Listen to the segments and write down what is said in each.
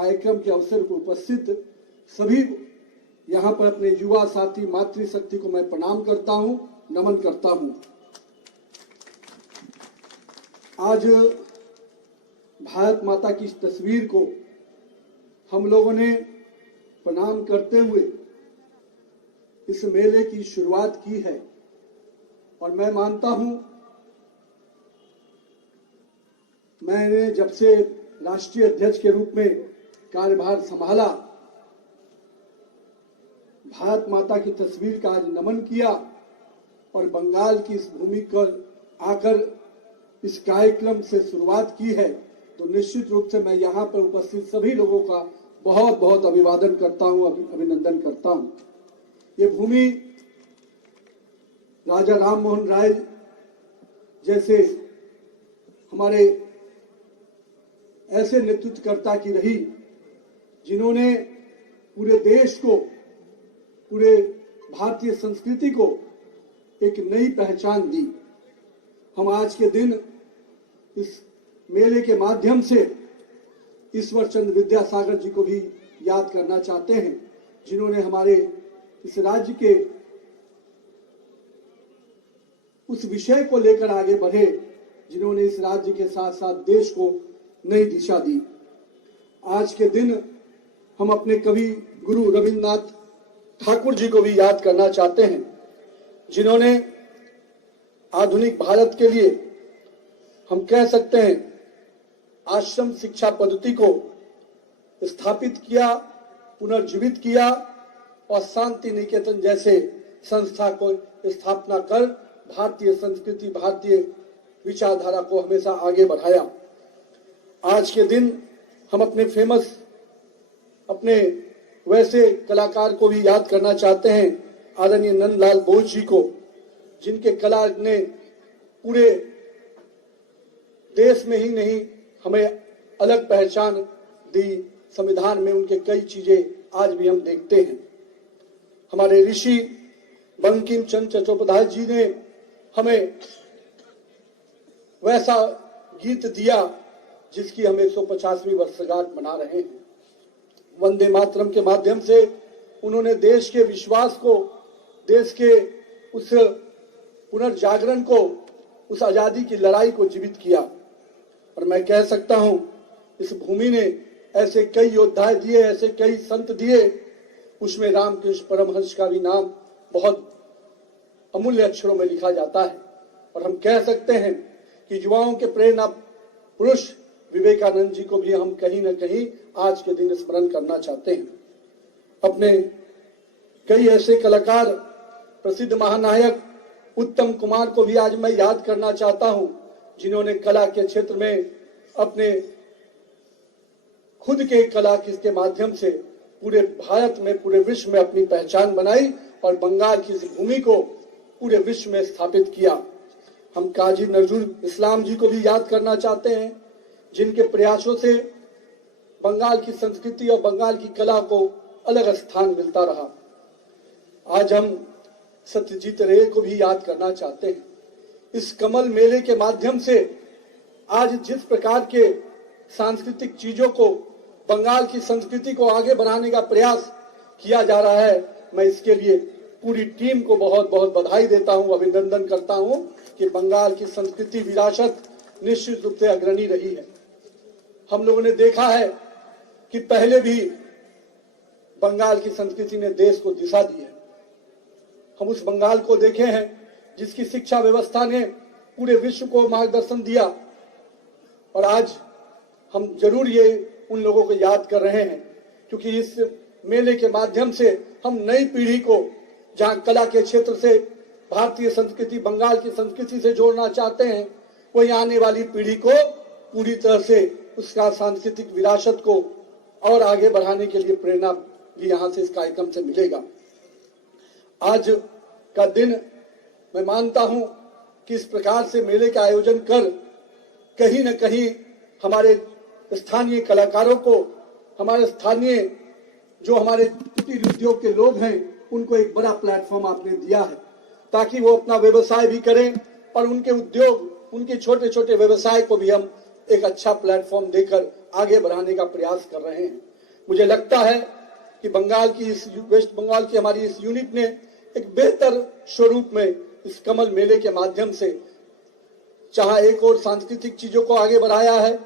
कार्यक्रम के अवसर पर उपस्थित सभी यहाँ पर अपने युवा साथी मातृशक्ति को मैं प्रणाम करता हूँ, नमन करता हूँ। आज भारत माता की इस तस्वीर को हम लोगों ने प्रणाम करते हुए इस मेले की शुरुआत की है और मैं मानता हूं, मैंने जब से राष्ट्रीय अध्यक्ष के रूप में कार्यभार संभाला, भारत माता की तस्वीर का आज नमन किया और बंगाल की इस भूमि पर आकर इस कार्यक्रम से शुरुआत की है, तो निश्चित रूप से मैं यहाँ पर उपस्थित सभी लोगों का बहुत बहुत अभिवादन करता हूँ, अभिनंदन करता हूँ। ये भूमि राजा राम मोहन राय जैसे हमारे ऐसे नेतृत्वकर्ता की रही, जिन्होंने पूरे देश को, पूरे भारतीय संस्कृति को एक नई पहचान दी। हम आज के दिन इस मेले के माध्यम से ईश्वर चंद्र विद्यासागर जी को भी याद करना चाहते हैं, जिन्होंने हमारे इस राज्य के उस विषय को लेकर आगे बढ़े, जिन्होंने इस राज्य के साथ साथ देश को नई दिशा दी। आज के दिन हम अपने कवि गुरु रविन्द्रनाथ ठाकुर जी को भी याद करना चाहते हैं, जिन्होंने आधुनिक भारत के लिए, हम कह सकते हैं, आश्रम शिक्षा पद्धति को स्थापित किया, पुनर्जीवित किया और शांति निकेतन जैसे संस्था को स्थापना कर भारतीय संस्कृति, भारतीय विचारधारा को हमेशा आगे बढ़ाया। आज के दिन हम अपने वैसे कलाकार को भी याद करना चाहते हैं, आदरणीय नंदलाल बोस जी को, जिनके कला ने पूरे देश में ही नहीं हमें अलग पहचान दी। संविधान में उनके कई चीजें आज भी हम देखते हैं। हमारे ऋषि बंकिम चंद्र चट्टोपाध्याय जी ने हमें वैसा गीत दिया जिसकी हम 150वीं वर्षगांठ मना रहे हैं। वंदे मातरम के माध्यम से उन्होंने देश के विश्वास को, देश के उस पुनर्जागरण को, उस आजादी की लड़ाई को जीवित किया। और मैं कह सकता हूं, इस भूमि ने ऐसे कई योद्धा दिए, ऐसे कई संत दिए, उसमें रामकृष्ण परमहंस का भी नाम बहुत अमूल्य अक्षरों में लिखा जाता है। और हम कह सकते हैं कि युवाओं के प्रेरणा पुरुष विवेकानंद जी को भी हम कहीं न कहीं आज के दिन स्मरण करना चाहते हैं। अपने कई ऐसे कलाकार, प्रसिद्ध महानायक उत्तम कुमार को भी आज मैं याद करना चाहता हूं, जिन्होंने कला के क्षेत्र में अपने खुद के कला के माध्यम से पूरे भारत में, पूरे विश्व में अपनी पहचान बनाई और बंगाल की इस भूमि को पूरे विश्व में स्थापित किया। हम काजी नजरुल इस्लाम जी को भी याद करना चाहते हैं, जिनके प्रयासों से बंगाल की संस्कृति और बंगाल की कला को अलग स्थान मिलता रहा। आज हम सत्यजीत रे को भी याद करना चाहते हैं। इस कमल मेले के माध्यम से आज जिस प्रकार के सांस्कृतिक चीजों को, बंगाल की संस्कृति को आगे बढ़ाने का प्रयास किया जा रहा है, मैं इसके लिए पूरी टीम को बहुत बहुत बधाई देता हूं, अभिनंदन करता हूं कि बंगाल की संस्कृति विरासत निश्चित रूप से अग्रणी रही है। हम लोगों ने देखा है कि पहले भी बंगाल की संस्कृति ने देश को दिशा दी है। हम उस बंगाल को देखे हैं जिसकी शिक्षा व्यवस्था ने पूरे विश्व को मार्गदर्शन दिया। और आज हम जरूर ये उन लोगों को याद कर रहे हैं, क्योंकि इस मेले के माध्यम से हम नई पीढ़ी को, जहां कला के क्षेत्र से भारतीय संस्कृति, बंगाल की संस्कृति से जोड़ना चाहते हैं, वही आने वाली पीढ़ी को पूरी तरह से उसका सांस्कृतिक विरासत को और आगे बढ़ाने के लिए प्रेरणा भी यहाँ से इस कार्यक्रम से मिलेगा। आज का दिन मैं मानता हूं कि इस प्रकार से मेले का आयोजन कर कहीं न कहीं हमारे स्थानीय कलाकारों को, हमारे स्थानीय जो हमारे कुटीर उद्योग के लोग हैं, उनको एक बड़ा प्लेटफॉर्म आपने दिया है, ताकि वो अपना व्यवसाय भी करें और उनके उद्योग, उनके छोटे छोटे व्यवसाय को भी हम एक अच्छा प्लेटफॉर्म देकर आगे बढ़ाने का प्रयास कर रहे हैं। मुझे लगता है कि वेस्ट बंगाल की हमारी इस यूनिट ने एक बेहतर स्वरूप में इस कमल मेले के माध्यम से जहां एक और सांस्कृतिक चीजों को आगे बढ़ाया है,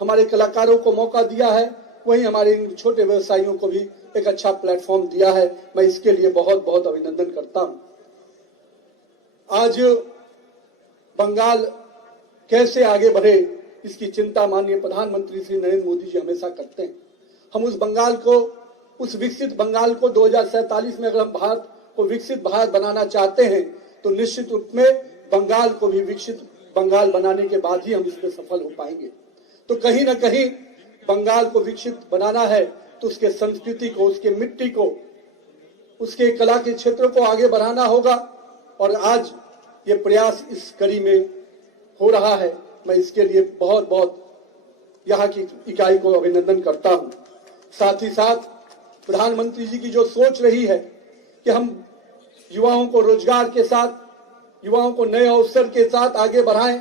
हमारे कलाकारों को मौका दिया है, वहीं हमारे इन छोटे व्यवसायियों को भी एक अच्छा प्लेटफॉर्म दिया है। मैं इसके लिए बहुत बहुत अभिनंदन करता हूं। आज बंगाल कैसे आगे बढ़े, इसकी चिंता माननीय प्रधानमंत्री श्री नरेंद्र मोदी जी हमेशा करते हैं। हम उस विकसित बंगाल को 2047 में अगर हम भारत को विकसित भारत बनाना चाहते हैं तो निश्चित रूप में बंगाल को भी विकसित बंगाल बनाने के बाद ही हम इसमें सफल हो पाएंगे। तो कहीं ना कहीं बंगाल को विकसित बनाना है तो उसके संस्कृति को, उसके मिट्टी को, उसके कला के क्षेत्र को आगे बढ़ाना होगा और आज ये प्रयास इस कड़ी में हो रहा है। मैं इसके लिए बहुत बहुत यहाँ की इकाई को अभिनंदन करता हूँ। साथ ही साथ प्रधानमंत्री जी की जो सोच रही है कि हम युवाओं को रोजगार के साथ, युवाओं को नए अवसर के साथ आगे बढ़ाएं,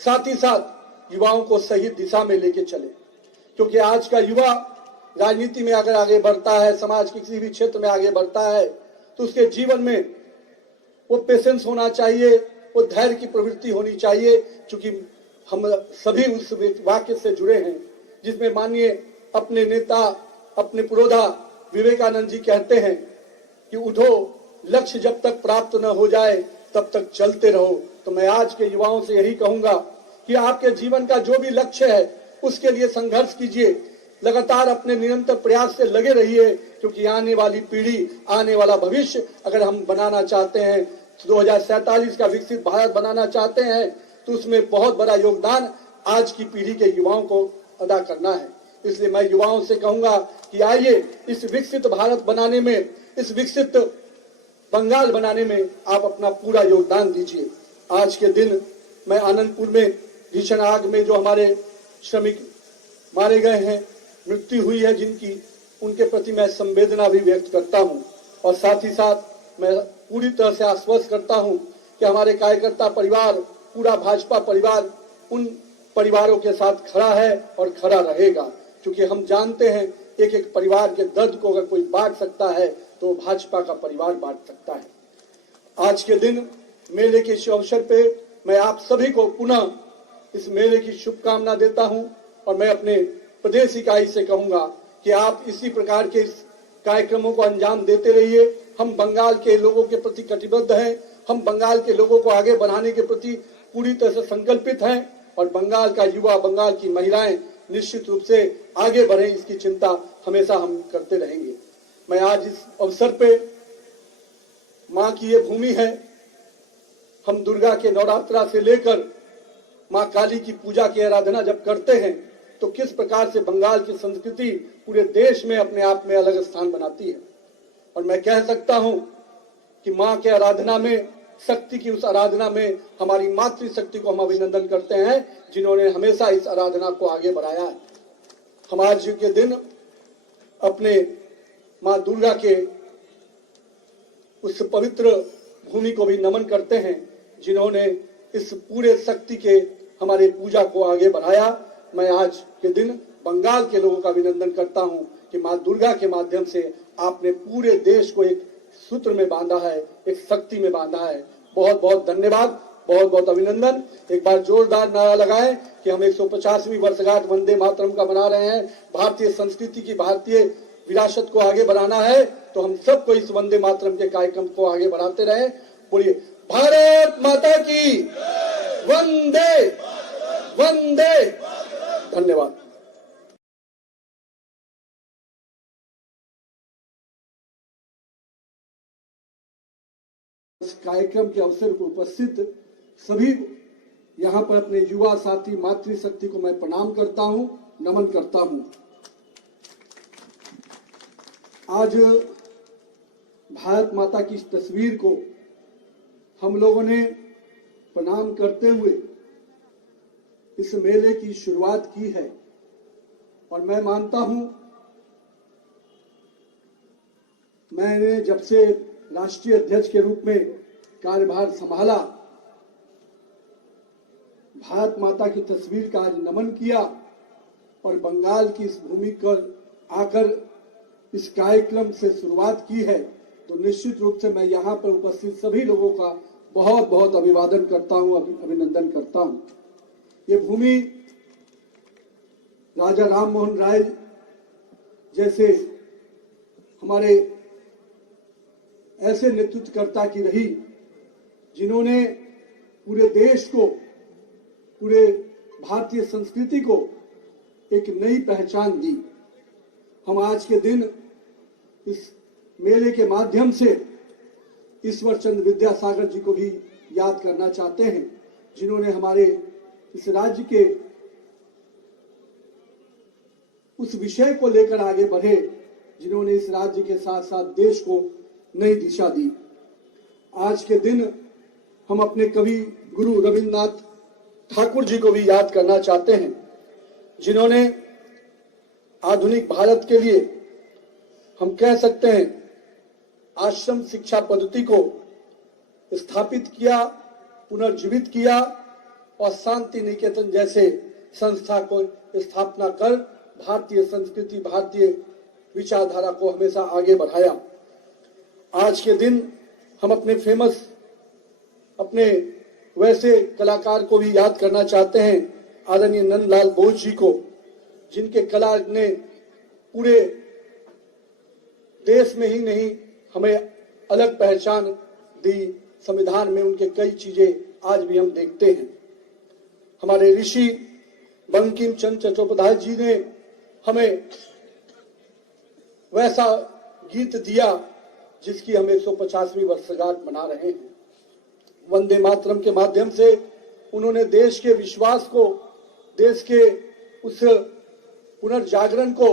साथ ही साथ युवाओं को सही दिशा में लेके चले, क्योंकि आज का युवा राजनीति में अगर आगे बढ़ता है, समाज के किसी भी क्षेत्र में आगे बढ़ता है तो उसके जीवन में वो पेशेंस होना चाहिए, वो धैर्य की प्रवृत्ति होनी चाहिए। क्योंकि हम सभी उस वाक्य से जुड़े हैं जिसमें माननीय अपने नेता, अपने पुरोधा विवेकानंद जी कहते हैं कि उठो, लक्ष्य जब तक प्राप्त न हो जाए तब तक चलते रहो। तो मैं आज के युवाओं से यही कहूंगा कि आपके जीवन का जो भी लक्ष्य है उसके लिए संघर्ष कीजिए, लगातार अपने निरंतर प्रयास से लगे रहिए, क्योंकि आने वाली पीढ़ी, आने वाला भविष्य अगर हम बनाना चाहते हैं, 2047 का विकसित भारत बनाना चाहते हैं, तो उसमें बहुत बड़ा योगदान आज की पीढ़ी के युवाओं को अदा करना है। इसलिए मैं युवाओं से कहूंगा कि आइए इस विकसित भारत बनाने में, इस विकसित बंगाल बनाने में आप अपना पूरा योगदान दीजिए। आज के दिन मैं आनंदपुर में भीषण आग में जो हमारे श्रमिक मारे गए हैं, मृत्यु हुई है जिनकी, उनके प्रति मैं संवेदना भी व्यक्त करता हूं और साथ ही साथ मैं पूरी तरह से आश्वस्त करता हूं कि हमारे कार्यकर्ता परिवार, पूरा भाजपा परिवार उन परिवारों के साथ खड़ा है और खड़ा रहेगा, क्योंकि हम जानते हैं एक एक परिवार के दर्द को अगर कोई बांट सकता है तो भाजपा का परिवार बांट सकता है। आज के दिन मेले के इस अवसर पे मैं आप सभी को पुनः इस मेले की शुभकामना देता हूं और मैं अपने प्रदेश इकाई से कहूंगा कि आप इसी प्रकार के इस कार्यक्रमों को अंजाम देते रहिए। हम बंगाल के लोगों के प्रति कटिबद्ध हैं, हम बंगाल के लोगों को आगे बढ़ाने के प्रति पूरी तरह से संकल्पित हैं और बंगाल का युवा, बंगाल की महिलाएं निश्चित रूप से आगे बढ़े, इसकी चिंता हमेशा हम करते रहेंगे। मैं आज इस अवसर पे, माँ की ये भूमि है, हम दुर्गा के नवरात्रा से लेकर माँ काली की पूजा की आराधना जब करते हैं तो किस प्रकार से बंगाल की संस्कृति पूरे देश में अपने आप में अलग स्थान बनाती है। और मैं कह सकता हूं कि माँ के आराधना में, शक्ति की उस आराधना में हमारी मातृशक्ति को हम अभिनंदन करते हैं जिन्होंने हमेशा इस आराधना को आगे बढ़ाया है। हम आज के दिन अपने माँ दुर्गा के उस पवित्र भूमि को भी नमन करते हैं जिन्होंने इस पूरे शक्ति के हमारे पूजा को आगे बढ़ाया। मैं आज के दिन बंगाल के लोगों का अभिनंदन करता हूं कि माँ दुर्गा के माध्यम से आपने पूरे देश को एक सूत्र में बांधा है, एक शक्ति में बांधा है। बहुत बहुत धन्यवाद, बहुत बहुत अभिनंदन। एक बार जोरदार नारा लगाएं कि हम 150वीं वर्षगांठ वंदे मातरम का मना रहे हैं। भारतीय संस्कृति की, भारतीय विरासत को आगे बढ़ाना है तो हम सबको इस वंदे मातरम के कार्यक्रम को आगे बढ़ाते रहे। बोलिए भारत माता की वंदे वंदे। धन्यवाद। इस कार्यक्रम के अवसर पर उपस्थित सभी यहाँ पर अपने युवा साथी मातृशक्ति को मैं प्रणाम करता हूँ, नमन करता हूँ। आज भारत माता की इस तस्वीर को हम लोगों ने प्रणाम करते हुए इस मेले की शुरुआत की है और मैं मानता हूं, मैंने जब से राष्ट्रीय अध्यक्ष के रूप में कार्यभार संभाला, भारत माता की तस्वीर का आज नमन किया और बंगाल की इस भूमि पर आकर इस कार्यक्रम से शुरुआत की है, तो निश्चित रूप से मैं यहाँ पर उपस्थित सभी लोगों का बहुत बहुत अभिवादन करता हूँ, अभिनंदन करता हूँ। ये भूमि राजा राम मोहन राय जैसे हमारे ऐसे नेतृत्वकर्ता की रही, जिन्होंने पूरे देश को, पूरे भारतीय संस्कृति को एक नई पहचान दी। हम आज के दिन इस मेले के माध्यम से ईश्वर चंद्र विद्यासागर जी को भी याद करना चाहते हैं, जिन्होंने हमारे इस राज्य के उस विषय को लेकर आगे बढ़े, जिन्होंने इस राज्य के साथ साथ देश को नई दिशा दी। आज के दिन हम अपने कवि गुरु रविन्द्रनाथ ठाकुर जी को भी याद करना चाहते हैं, जिन्होंने आधुनिक भारत के लिए, हम कह सकते हैं, आश्रम शिक्षा पद्धति को स्थापित किया, पुनर्जीवित किया और शांति निकेतन जैसे संस्था को स्थापना कर भारतीय संस्कृति, भारतीय विचारधारा को हमेशा आगे बढ़ाया। आज के दिन हम अपने वैसे कलाकार को भी याद करना चाहते हैं, आदरणीय नंदलाल बोस जी को, जिनके कला ने पूरे देश में ही नहीं हमें अलग पहचान दी। संविधान में उनके कई चीजें आज भी हम देखते हैं। हमारे ऋषि बंकिम चंद्र चट्टोपाध्याय जी ने हमें वैसा गीत दिया जिसकी हम 150वीं वर्षगांठ मना रहे हैं। वंदे मातरम के माध्यम से उन्होंने देश के विश्वास को, देश के उस पुनर्जागरण को,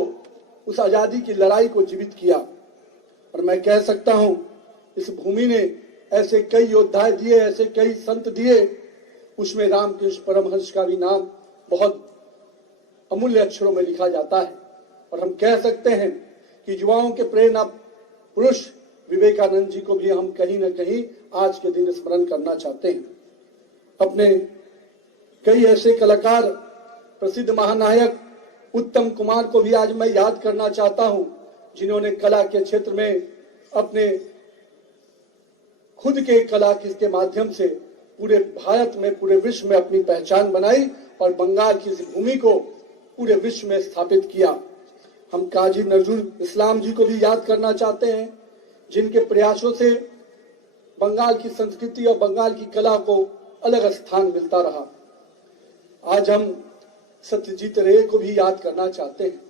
उस आजादी की लड़ाई को जीवित किया। और मैं कह सकता हूं, इस भूमि ने ऐसे कई योद्धा दिए, ऐसे कई संत दिए, उसमें रामकृष्ण परमहंस का भी नाम बहुत अमूल्य अक्षरों में लिखा जाता है। और हम कह सकते हैं कि युवाओं के प्रेरणा पुरुष विवेकानंद जी को भी हम कहीं न कहीं आज के दिन स्मरण करना चाहते हैं। अपने कई ऐसे कलाकार, प्रसिद्ध महानायक उत्तम कुमार को भी आज मैं याद करना चाहता हूं, जिन्होंने कला के क्षेत्र में अपने खुद के कला के माध्यम से पूरे भारत में, पूरे विश्व में अपनी पहचान बनाई और बंगाल की इस भूमि को पूरे विश्व में स्थापित किया। हम काजी नजरुल इस्लाम जी को भी याद करना चाहते हैं, जिनके प्रयासों से बंगाल की संस्कृति और बंगाल की कला को अलग स्थान मिलता रहा। आज हम सत्यजीत रे को भी याद करना चाहते हैं।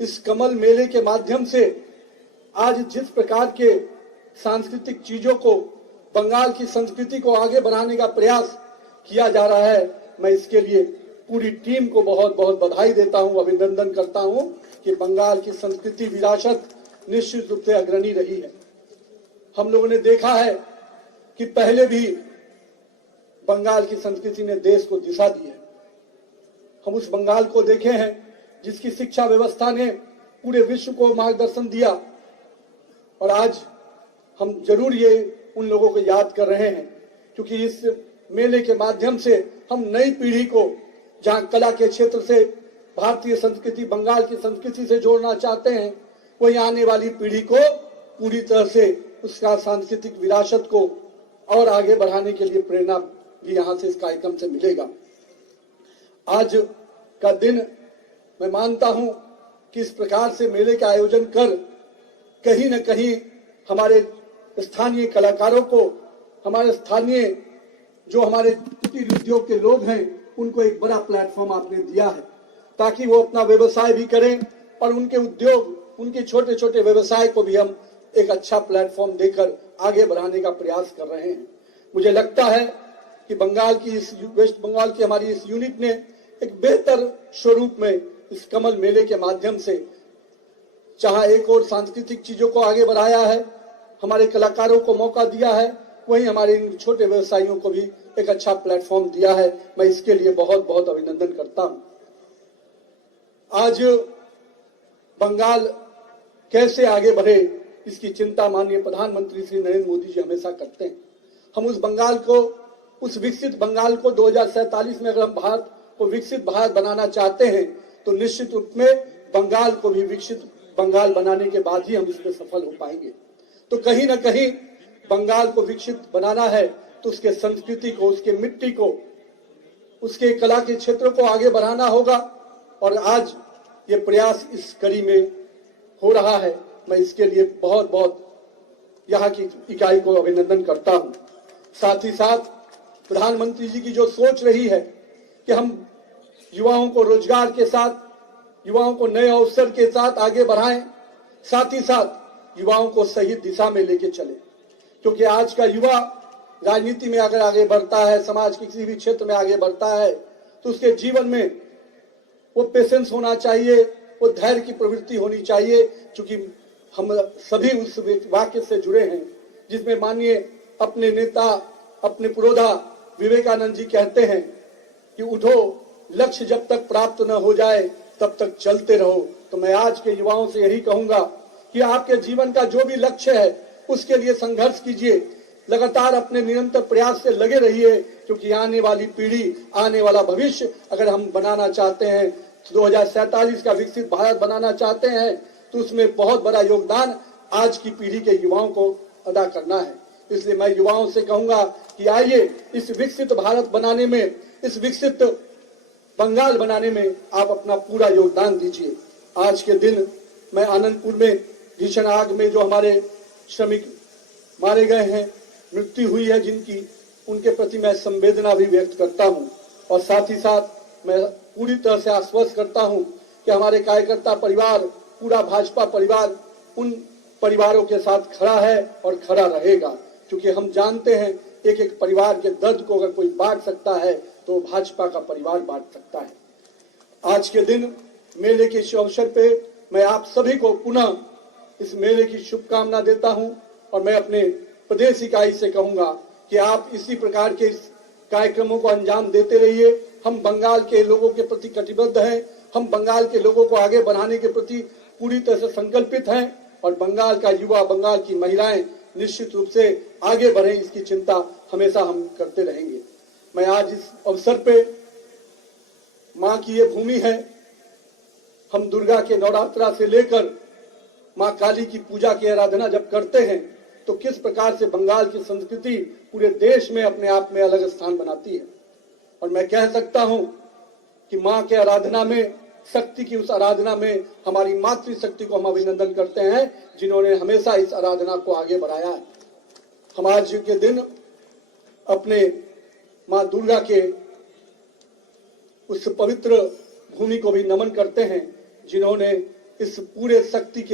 इस कमल मेले के माध्यम से आज जिस प्रकार के सांस्कृतिक चीजों को, बंगाल की संस्कृति को आगे बढ़ाने का प्रयास किया जा रहा है, मैं इसके लिए पूरी टीम को बहुत बहुत बधाई देता हूं, अभिनंदन करता हूं कि बंगाल की संस्कृति विरासत निश्चित रूप से अग्रणी रही है। हम लोगों ने देखा है कि पहले भी बंगाल की संस्कृति ने देश को दिशा दी है। हम उस बंगाल को देखे हैं जिसकी शिक्षा व्यवस्था ने पूरे विश्व को मार्गदर्शन दिया। और आज हम जरूर ये उन लोगों को याद कर रहे हैं, क्योंकि इस मेले के माध्यम से हम नई पीढ़ी को, जहां कला के क्षेत्र से भारतीय संस्कृति, बंगाल की संस्कृति से जोड़ना चाहते हैं, वही आने वाली पीढ़ी को पूरी तरह से उसका सांस्कृतिक विरासत को और आगे बढ़ाने के लिए प्रेरणा भी यहां से इस कार्यक्रम से मिलेगा। आज का दिन मैं मानता हूं कि इस प्रकार से मेले का आयोजन कर कहीं न कहीं हमारे स्थानीय कलाकारों को, हमारे स्थानीय जो हमारे कुटीर उद्योग के लोग हैं, उनको एक बड़ा प्लेटफॉर्म आपने दिया है, ताकि वो अपना व्यवसाय भी करें और उनके उद्योग, उनके छोटे छोटे व्यवसाय को भी हम एक अच्छा प्लेटफॉर्म देकर आगे बढ़ाने का प्रयास कर रहे हैं। मुझे लगता है कि बंगाल की इस वेस्ट बंगाल की हमारी इस यूनिट ने एक बेहतर स्वरूप में इस कमल मेले के माध्यम से, जहां एक और सांस्कृतिक चीजों को आगे बढ़ाया है, हमारे कलाकारों को मौका दिया है, वहीं हमारे इन छोटे व्यवसायियों को भी एक अच्छा प्लेटफॉर्म दिया है। मैं इसके लिए बहुत बहुत अभिनंदन करता हूं। आज बंगाल कैसे आगे बढ़े, इसकी चिंता माननीय प्रधानमंत्री श्री नरेंद्र मोदी जी हमेशा करते हैं। हम उस बंगाल को, उस विकसित बंगाल को 2047 में अगर हम भारत को विकसित भारत बनाना चाहते हैं, तो निश्चित रूप में बंगाल को भी विकसित बंगाल बनाने के बाद ही हम इसमें सफल हो पाएंगे। तो कहीं ना कहीं बंगाल को विकसित बनाना है तो उसके संस्कृति को, उसके मिट्टी को, उसके कला के क्षेत्र को आगे बढ़ाना होगा। और आज ये प्रयास इस कड़ी में हो रहा है। मैं इसके लिए बहुत बहुत यहाँ की इकाई को अभिनंदन करता हूँ। साथ ही साथ प्रधानमंत्री जी की जो सोच रही है कि हम युवाओं को रोजगार के साथ, युवाओं को नए अवसर के साथ आगे बढ़ाएं, साथ ही साथ युवाओं को सही दिशा में लेके चले। क्योंकि आज का युवा राजनीति में अगर आगे बढ़ता है, समाज के किसी भी क्षेत्र में आगे बढ़ता है, तो उसके जीवन में वो पेशेंस होना चाहिए, वो धैर्य की प्रवृत्ति होनी चाहिए। क्योंकि हम सभी उस वाक्य से जुड़े हैं जिसमें माननीय अपने नेता, अपने पुरोधा विवेकानंद जी कहते हैं कि उठो, लक्ष्य जब तक प्राप्त न हो जाए तब तक चलते रहो। तो मैं आज के युवाओं से यही कहूंगा कि आपके जीवन का जो भी लक्ष्य है उसके लिए संघर्ष कीजिए, लगातार अपने निरंतर प्रयास से लगे रहिए। क्योंकि आने वाली पीढ़ी, आने वाला भविष्य अगर हम बनाना चाहते हैं, 2047 का विकसित भारत बनाना चाहते हैं, तो उसमें बहुत बड़ा योगदान आज की पीढ़ी के युवाओं को अदा करना है। इसलिए मैं युवाओं से कहूंगा कि आइए इस विकसित भारत बनाने में, इस विकसित बंगाल बनाने में आप अपना पूरा योगदान दीजिए। आज के दिन मैं आनंदपुर में भीषण आग में जो हमारे श्रमिक मारे गए हैं, मृत्यु हुई है जिनकी, उनके प्रति मैं संवेदना भी व्यक्त करता हूं। और साथ ही साथ मैं पूरी तरह से आश्वस्त करता हूं कि हमारे कार्यकर्ता परिवार, पूरा भाजपा परिवार उन परिवारों के साथ खड़ा है और खड़ा रहेगा। क्योंकि हम जानते हैं एक एक परिवार के दर्द को अगर कोई बांट सकता है तो भाजपा का परिवार बांट सकता है। आज के दिन मेले के इस अवसर पे मैं आप सभी को पुनः इस मेले की शुभकामना देता हूं। और मैं अपने प्रदेश इकाई से कहूंगा कि आप इसी प्रकार के इस कार्यक्रमों को अंजाम देते रहिए। हम बंगाल के लोगों के प्रति कटिबद्ध हैं, हम बंगाल के लोगों को आगे बढ़ाने के प्रति पूरी तरह से संकल्पित हैं। और बंगाल का युवा, बंगाल की महिलाएं निश्चित रूप से आगे बढ़े, इसकी चिंता हमेशा हम करते रहेंगे। मैं आज इस अवसर पे, माँ की ये भूमि है, हम दुर्गा के नवरात्रा से लेकर माँ काली की पूजा की आराधना जब करते हैं तो किस प्रकार से बंगाल की संस्कृति पूरे देश में अपने आप में अलग स्थान बनाती है। और मैं कह सकता हूं कि माँ के आराधना में, शक्ति की उस आराधना में हमारी मातृशक्ति को हम अभिनंदन करते हैं जिन्होंने हमेशा इस आराधना को आगे बढ़ाया है। हम आज के दिन अपने माँ दुर्गा के उस पवित्र भूमि को भी नमन करते हैं जिन्होंने इस पूरे शक्ति के